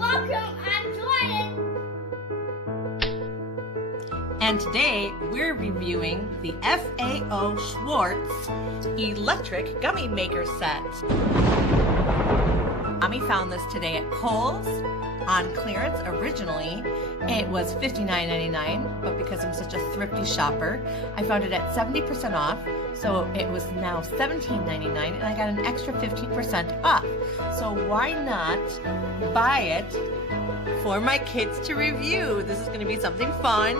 welcome, I'm Jordan. And today we're reviewing the FAO Schwartz Electric Gummy Maker Set. Mommy found this today at Kohl's on clearance. Originally it was $59.99, but because I'm such a thrifty shopper, I found it at 70% off. So it was now $17.99 and I got an extra 15% off. So why not buy it for my kids to review? This is going to be something fun.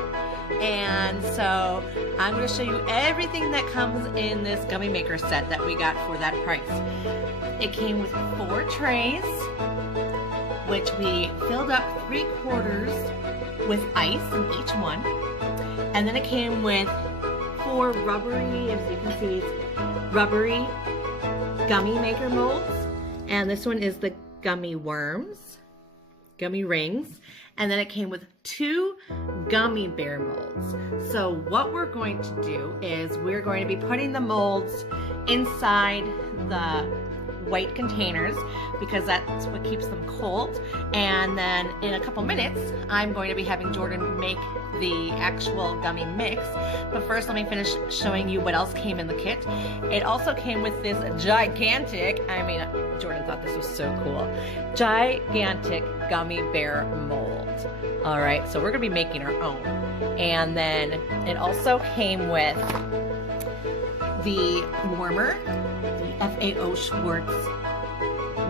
And so I'm going to show you everything that comes in this Gummy Maker set that we got for that price. It came with 4 trays, which we filled up 3/4 with ice in each one. And then it came with 4 rubbery, as you can see, rubbery gummy maker molds. And this one is the gummy worms, gummy rings. And then it came with 2 gummy bear molds. So what we're going to do is we're going to be putting the molds inside the white containers because that's what keeps them cold. And then in a couple minutes, I'm going to be having Jordan make the actual gummy mix. But first, let me finish showing you what else came in the kit. It also came with this gigantic, I mean, Jordan thought this was so cool, gigantic gummy bear mold. All right, so we're gonna be making our own. And then it also came with the warmer, the FAO Schwartz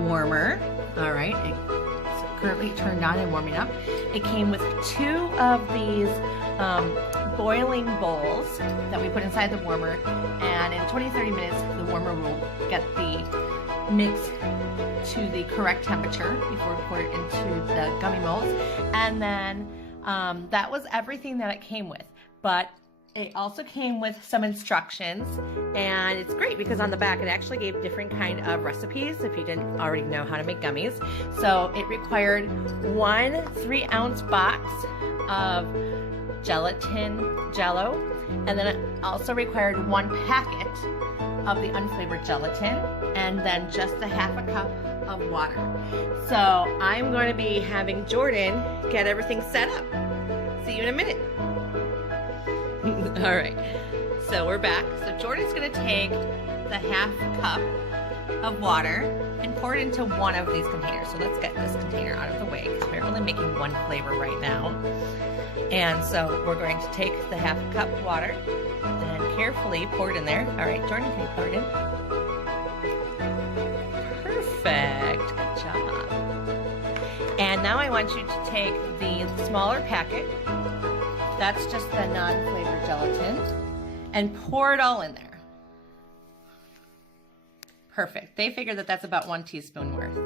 warmer. All right, it's currently turned on and warming up. It came with 2 of these boiling bowls that we put inside the warmer, and in 20-30 minutes the warmer will get the mix to the correct temperature before we pour it into the gummy molds. And then that was everything that it came with, but it also came with some instructions, and it's great because on the back it actually gave different kind of recipes if you didn't already know how to make gummies. So it required 1 3-ounce box of gelatin jello, and then it also required 1 packet of the unflavored gelatin, and then just a 1/2 cup of water. So I'm going to be having Jordan get everything set up. See you in a minute. All right, so we're back. So Jordan's gonna take the 1/2 cup of water and pour it into one of these containers. So let's get this container out of the way because we're only making 1 flavor right now. And so we're going to take the 1/2 cup water and carefully pour it in there. All right, Jordan, can you pour it in? Perfect, good job. And now I want you to take the smaller packet, that's just the non-flavored gelatin, and pour it all in there. Perfect. They figured that that's about 1 teaspoon worth.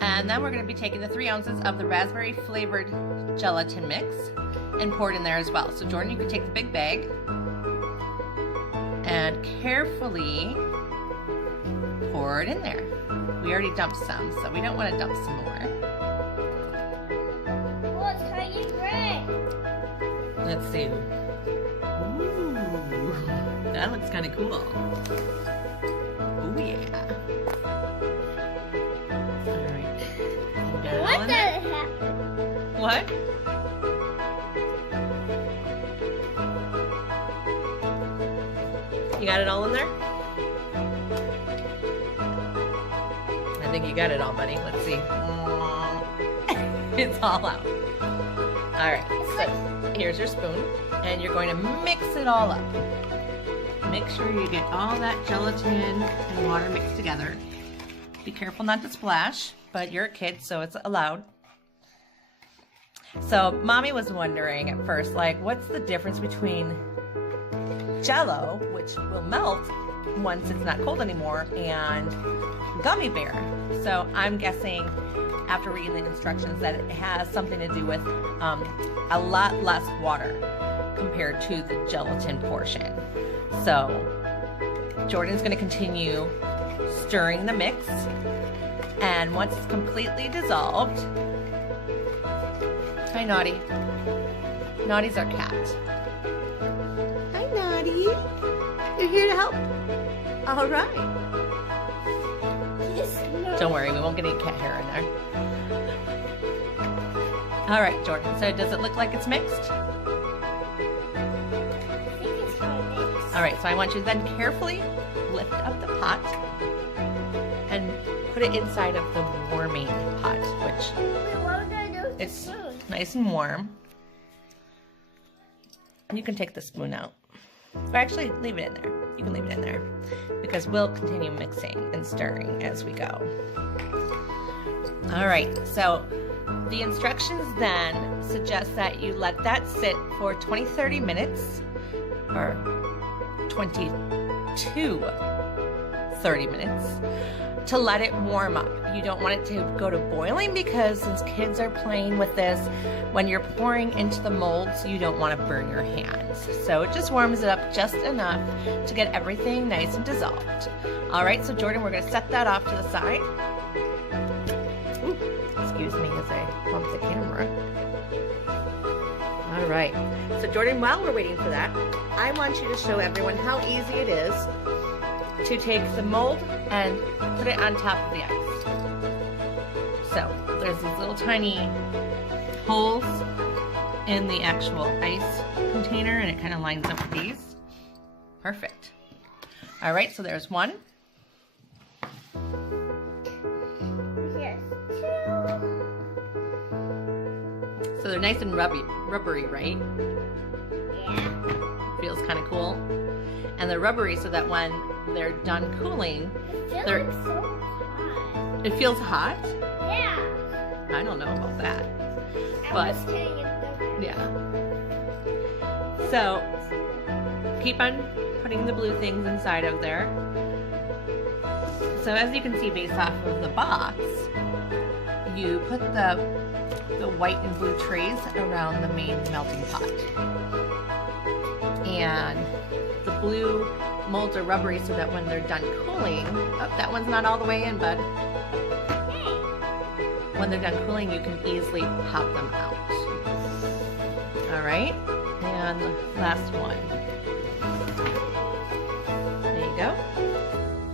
And then we're going to be taking the 3 ounces of the raspberry flavored gelatin mix and pour it in there as well. So Jordan, you can take the big bag and carefully pour it in there. We already dumped some, so we don't want to dump some more. Look, how you gray. Let's see. Ooh, that looks kind of cool. Oh yeah. All right. You got it all What in the there? heck? What? You got it all in there? I think you got it all, buddy. Let's see. It's all out. All right, so here's your spoon, and you're going to mix it all up. Make sure you get all that gelatin and water mixed together. Be careful not to splash, but you're a kid, so it's allowed. So Mommy was wondering at first, like, what's the difference between Jello, which will melt once it's not cold anymore, and gummy bear? So I'm guessing after reading the instructions that it has something to do with a lot less water compared to the gelatin portion. So Jordan's going to continue stirring the mix, and once it's completely dissolved, hi Naughty. Naughty's our cat. Hi Naughty. You're here to help. All right. Don't worry, we won't get any cat hair in there. All right, Jordan, so does it look like it's mixed? I think it's kind of mixed. All right, so I want you to then carefully lift up the pot and put it inside of the warming pot, which Wait, what would I do with the it's spoon? nice and warm. You can take the spoon out. Or actually, leave it in there. You can leave it in there because we'll continue mixing and stirring as we go. All right, so the instructions then suggest that you let that sit for 20-30 minutes, or 20-30 minutes, to let it warm up. You don't want it to go to boiling because since kids are playing with this, when you're pouring into the molds, you don't want to burn your hands. So it just warms it up just enough to get everything nice and dissolved. All right, so Jordan, we're gonna set that off to the side. Ooh, excuse me as I bump the camera. All right, so Jordan, while we're waiting for that, I want you to show everyone how easy it is to take the mold and put it on top of the ice. So there's these little tiny holes in the actual ice container and it kind of lines up with these. Perfect. All right, so there's one. Here's two. So they're nice and rubbery, right? Yeah. Feels kind of cool. And they're rubbery so that when they're done cooling, It feels so hot. it feels hot. Yeah. I don't know about that. I But was hitting it though. yeah. So keep on putting the blue things inside of there. So as you can see based off of the box, you put the white and blue trays around the main melting pot. And the blue molds are rubbery so that when they're done cooling, oh, that one's not all the way in, bud. When they're done cooling, you can easily pop them out. All right, and last one. There you go.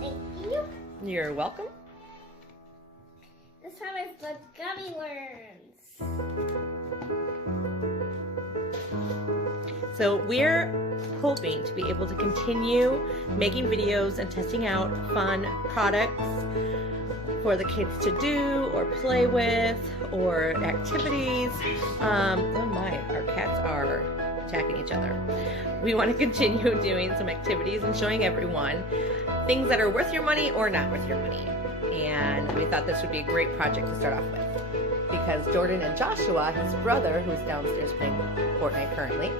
Thank you. You're welcome. This time it's the gummy worms. So we're hoping to be able to continue making videos and testing out fun products for the kids to do or play with or activities. Oh my, our cats are attacking each other. We want to continue doing some activities and showing everyone things that are worth your money or not worth your money. And we thought this would be a great project to start off with. Because Jordan and Joshua, his brother, who's downstairs playing Fortnite currently,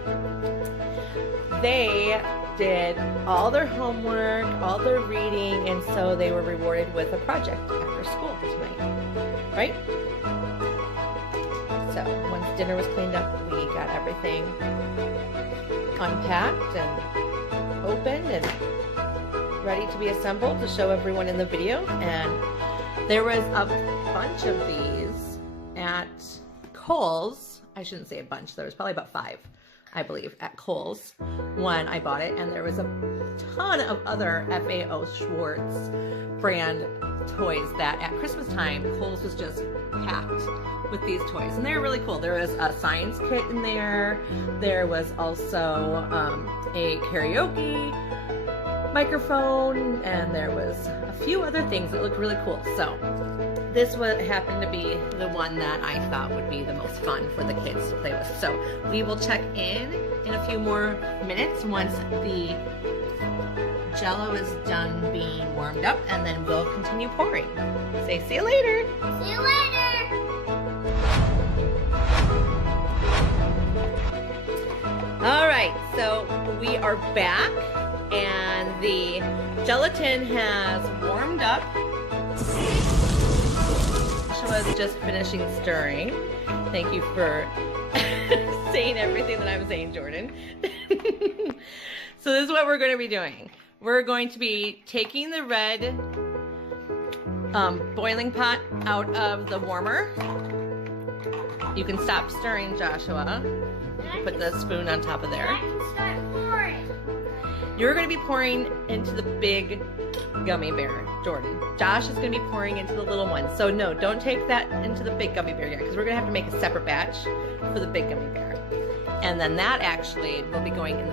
they did all their homework, all their reading, and so they were rewarded with a project after school tonight, right? So once dinner was cleaned up, we got everything unpacked and opened and ready to be assembled to show everyone in the video. And there was a bunch of these at Kohl's. I shouldn't say a bunch, there was probably about 5, I believe, at Kohl's when I bought it. And there was a ton of other FAO Schwartz brand toys that at Christmas time, Kohl's was just packed with these toys. And they were really cool. There was a science kit in there. There was also a karaoke microphone, and there was a few other things that looked really cool. So this one happened to be the one that I thought would be the most fun for the kids to play with. So we will check in a few more minutes once the Jell-O is done being warmed up, and then we'll continue pouring. Say see you later. See you later. All right, so we are back, and the gelatin has warmed up. Was just finishing stirring. Thank you for saying everything that I'm saying, Jordan. So this is what we're going to be doing. We're going to be taking the red boiling pot out of the warmer. You can stop stirring, Joshua. Put the spoon on top of there. I can start pouring. You're going to be pouring into the big gummy bear Jordan. Josh is going to be pouring into the little one. So no, don't take that into the big gummy bear yet, because we're going to have to make a separate batch for the big gummy bear. And then that actually will be going in.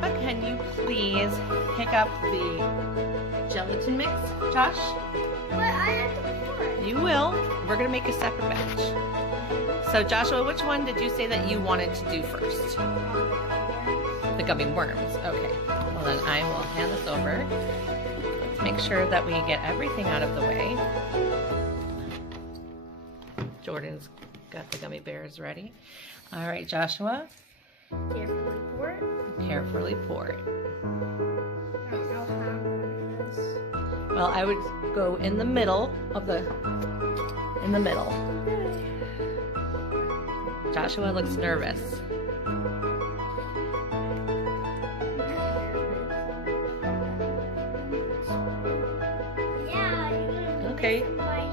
But can you please pick up the gelatin mix, Josh? But I have to pour it. You will. We're going to make a separate batch. So Joshua, which one did you say that you wanted to do first? The gummy worms. Okay. Well, then I will hand this over. Let's make sure that we get everything out of the way. Jordan's got the gummy bears ready. All right, Joshua. Carefully pour it. Carefully pour it. I don't know how I'm going to do this. Well, I would go in the middle of the, in the middle. Joshua looks nervous. Yeah, you're gonna Okay. miss my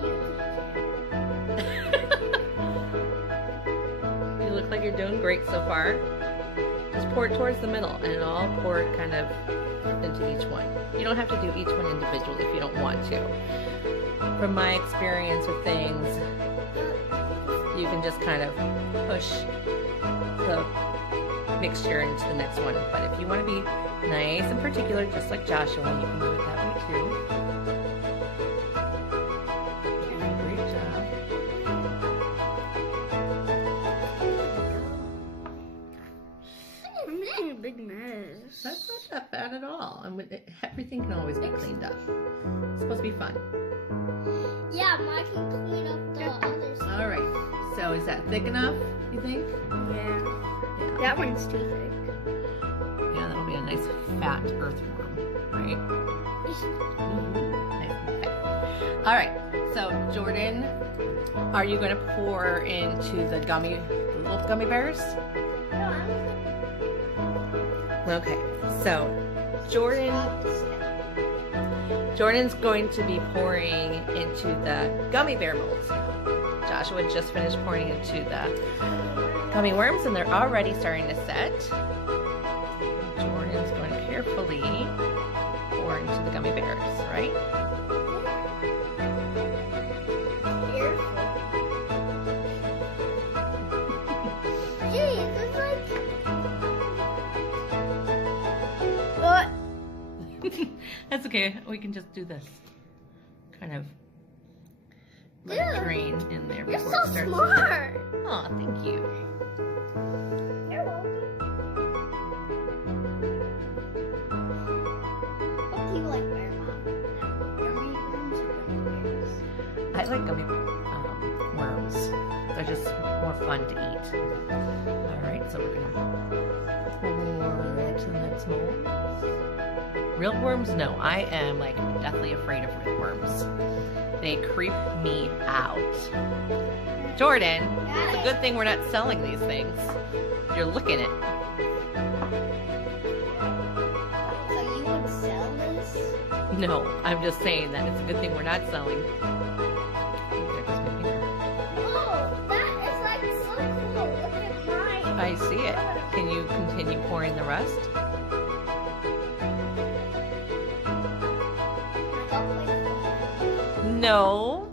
You look like you're doing great so far. Just pour it towards the middle, and I'll pour it kind of into each one. You don't have to do each one individually if you don't want to. From my experience with things, you can just kind of push the mixture into the next one. But if you want to be nice and particular, just like Joshua, you can do it that way too. Great job. I'm making a big mess. That's not that bad at all. And everything can always be cleaned up. It's supposed to be fun. Yeah, mine can clean up the other side. All right. So is that thick enough, you think? Yeah. Yeah. That one's too thick. Yeah, that'll be a nice fat earthworm, right? Nice and thick. All right. So Jordan, are you going to pour into the little gummy bears? Okay. So Jordan's going to be pouring into the gummy bear molds. Joshua just finished pouring into the gummy worms, and they're already starting to set. Jordan's going to carefully pour into the gummy bears, right? Jeez, it's like... What? That's okay. We can just do this. Kind of let it drain in there You're before so it starts. smart. Oh, thank you. You're welcome. What do you like better, Mom? Gummy worms or gummy bears? I like gummy worms. They're just more fun to eat. All right, so we're gonna pour into the next mold. Real worms? No, I am like deathly afraid of real worms. They creep me out. Jordan, it's a good thing we're not selling these things. You're looking at. So you would sell this? No, I'm just saying that it's a good thing we're not selling. There goes my finger. Whoa, that is like so cool. Look at mine. I see it. Can you continue pouring the rest? No.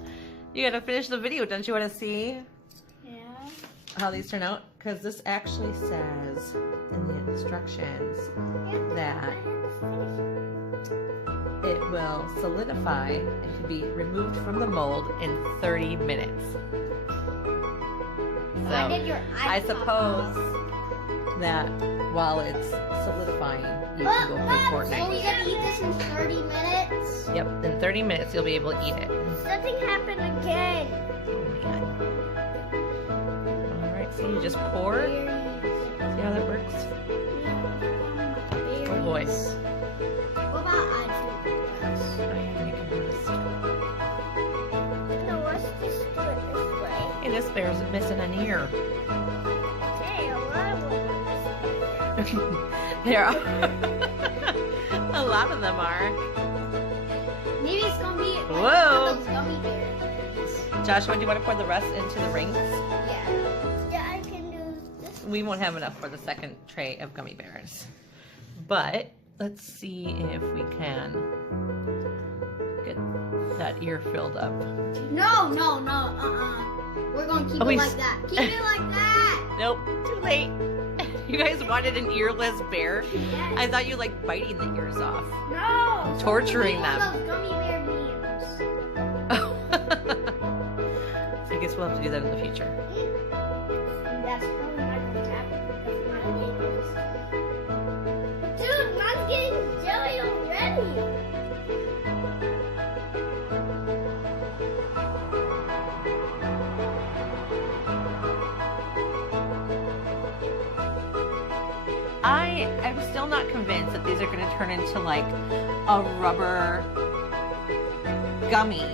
You gotta finish the video. Don't you want to see Yeah. how these turn out? Because this actually says in the instructions that it will solidify and can be removed from the mold in 30 minutes. Why did your I eyes pop suppose off? that while it's solidifying, you can go play So Fortnite. we gotta eat this in 30 minutes? Yep, in 30 minutes you'll be able to eat it. Nothing happened again. Oh man. Alright, so you just pour. See how that works? Oh boy. What about I do this? I am making this. No, let's just do it this way. Hey, this bear's missing an ear. Hey, a lot of them. There are. A lot of them are. Maybe it's gonna be Whoa. those gummy bears. Joshua, do you want to pour the rest into the rings? Yeah, I can do this. We won't have enough for the second tray of gummy bears. But let's see if we can get that ear filled up. No. We're gonna keep it like that. Keep it like that. Nope, too late. You guys wanted an earless bear? Yes. I thought you liked biting the ears off. No. Torturing them. Those gummy bear memes. I guess we'll have to do that in the future. That's probably not gonna happen because my neighbors. Dude, mine's getting jelly already. I am still not convinced that these are going to turn into like a rubber gummy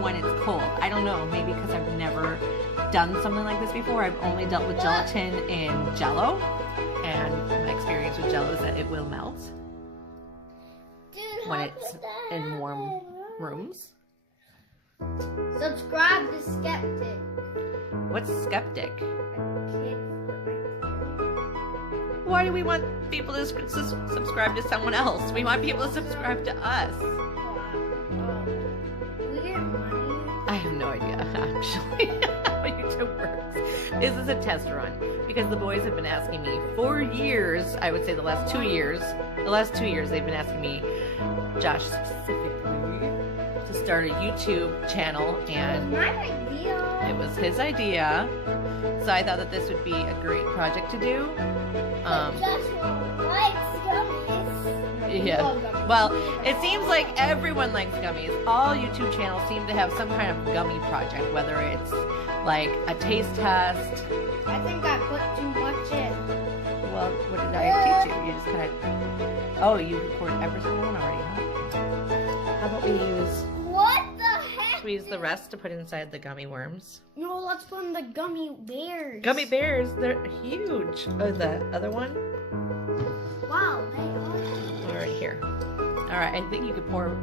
when it's cold. I don't know, maybe because I've never done something like this before. I've only dealt with gelatin in Jell-O, and my experience with Jell-O is that it will melt Dude, when how it's could that in warm happen? rooms. Subscribe to Skeptic. What's skeptic? Kid. Why do we want people to subscribe to someone else? We want people to subscribe to us. We get money. I have no idea, actually, how YouTube works. This is a test run because the boys have been asking me for years. I would say the last 2 years. The last 2 years, they've been asking me, Josh specifically, to start a YouTube channel, and My idea. it was his idea. So I thought that this would be a great project to do. Joshua likes gummies. Yeah. Love gummies. Well, it seems like everyone likes gummies. All YouTube channels seem to have some kind of gummy project, whether it's like a taste test. I think I put too much in. Well, what did I teach you? You just kind of... Oh, you poured every single one already, huh? How about we What the heck? squeeze the rest to put inside the gummy worms? No, let's put in the gummy bears. Gummy bears, they're huge. Oh, the other one? Wow, they are. All right, here. All right, I think you could pour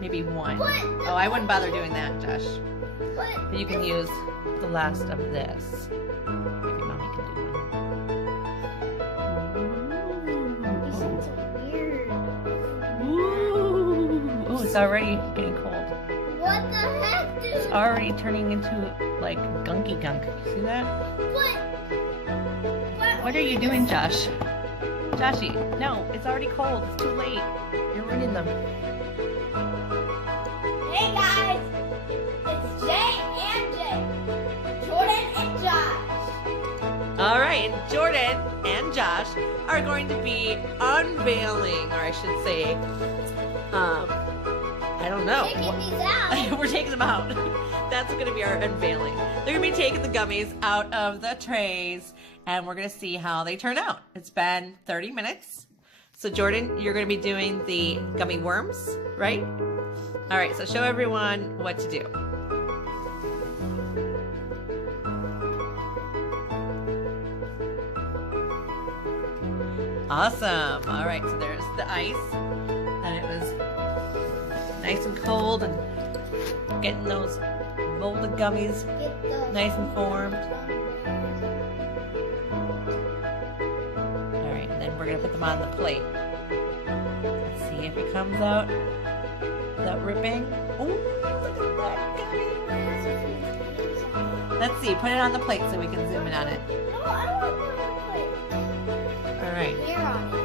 maybe one. What? Oh, I wouldn't bother doing that, Josh. But But you can use the last of this. Maybe Mommy can do this one. is weird. Ooh. Oh, it's already getting cold. What the heck, dude? It's already turning into like gunky gunk. You see that? What? What are you doing, Josh? Joshy, no, it's already cold. It's too late. You're ruining them. Hey guys, it's Jay and Jay, Jordan and Josh. All right, Jordan and Josh are going to be unveiling, or I should say, I don't know. Taking these out. We're taking them out. That's going to be our unveiling. They're going to be taking the gummies out of the trays, and we're going to see how they turn out. It's been 30 minutes. So Jordan, you're going to be doing the gummy worms, right? All right, so show everyone what to do. Awesome. All right, so there's the ice, and it was nice and cold, and getting those molded gummies Get the nice and formed. All right, and then we're gonna put them on the plate. Let's see if it comes out without ripping. Oh, look at that gummy. Let's see, put it on the plate so we can zoom in on it. No, I don't want to put it All right. here on it.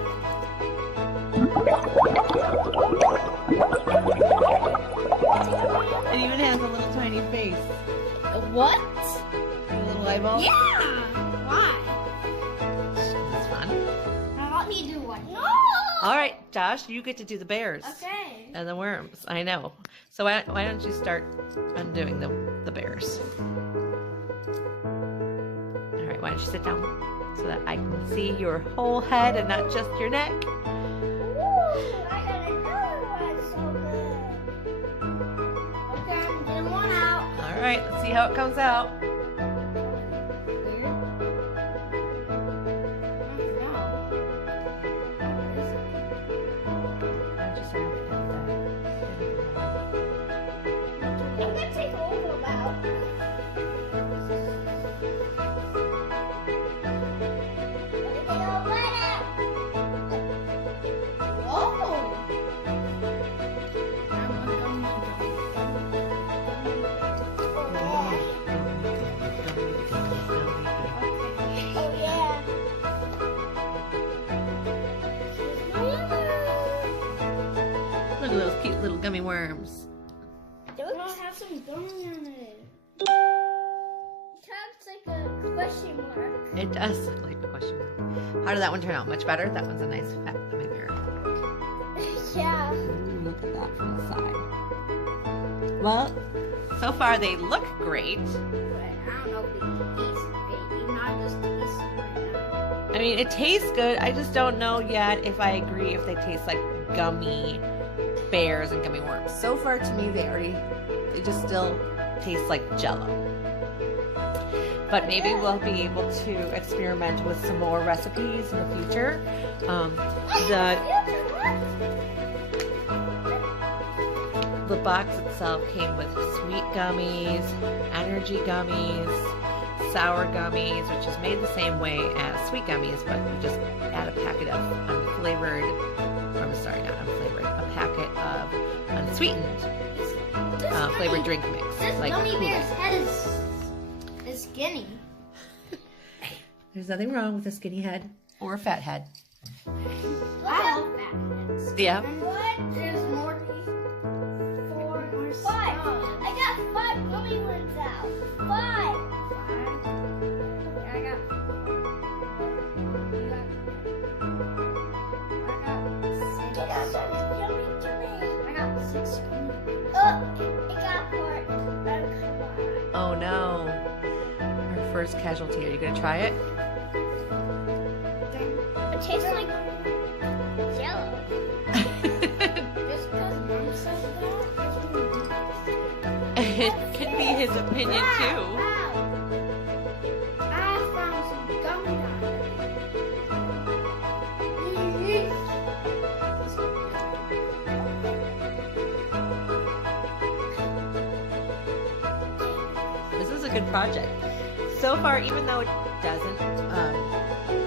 It even has a little tiny face. What? A little eyeball. Yeah. Why? That's fun. Now let me do one. No. All right, Josh, you get to do the bears. Okay. And the worms. I know. So why don't you start undoing the bears? All right, why don't you sit down so that I can see your whole head and not just your neck? Ooh, I got another one. So good. Okay, I'm getting one out. All right, let's see how it comes out. I'm gonna take all of them out. little gummy worms. Don't have some gum on it. It looks like a question mark. It does look like a question mark. How did that one turn out? Much better? That one's a nice fat gummy bear. Yeah. Ooh, look at that from the side. Well, so far they look great. But I don't know if it tastes great. You not just taste right now. I mean, it tastes good. I just don't know yet if I agree if they taste like gummy bears and gummy worms. So far to me, they just still taste like Jell-O. But maybe we'll be able to experiment with some more recipes in the future. The box itself came with sweet gummies, energy gummies, sour gummies, which is made the same way as sweet gummies, but you just add a packet of unflavored, a packet of unsweetened flavored drink mix. This like gummy Kool-Aid. bear's head is skinny. There's nothing wrong with a skinny head or a fat head. I love fat heads. Yeah. And what? There's more. 4 more 5. I got 5 gummy worms out. 5. I got 6. I got 6. Oh, it got 4. Come on. Oh no. Our first casualty. Are you gonna try it? It tastes like Jell-O. Just because Mom's so bad. It can be his opinion too. Wow. I found some gummy This is a good project. So far, even though it doesn't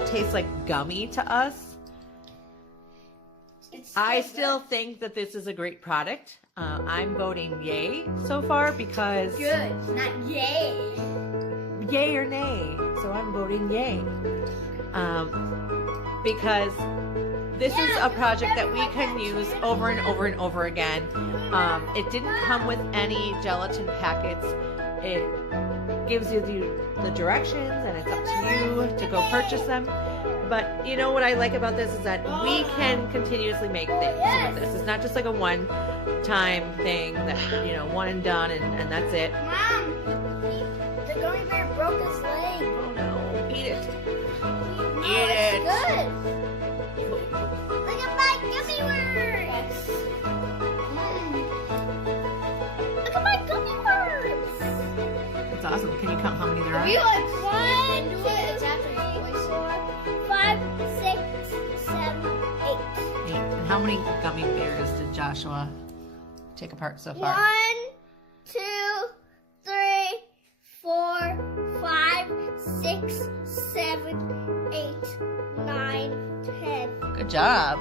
taste like gummy to us, I still think that this is a great product. I'm voting yay so far because good, not yay. Yay or nay. So I'm voting yay. Because this is a project that we can use over and over and over again. It didn't come with any gelatin packets. It gives you the directions, and it's up to you to go purchase them. But you know what I like about this is that we can continuously make things with this. It's not just like a one-time thing that, you know, one and done and that's it. Mom, the gummy bear broke his leg. Oh no, eat it. No, Eat it. it's good. Look at my gummy worms. Look at my gummy worms. It's awesome. Can you count how many there are? You like 1, 2, 3, 4, 5, 6, 7, 8. 8. And how many gummy bears did Joshua take apart so far? 1, 2, 3, 4, 5, 6, 7, 8, 9, 10. Good job.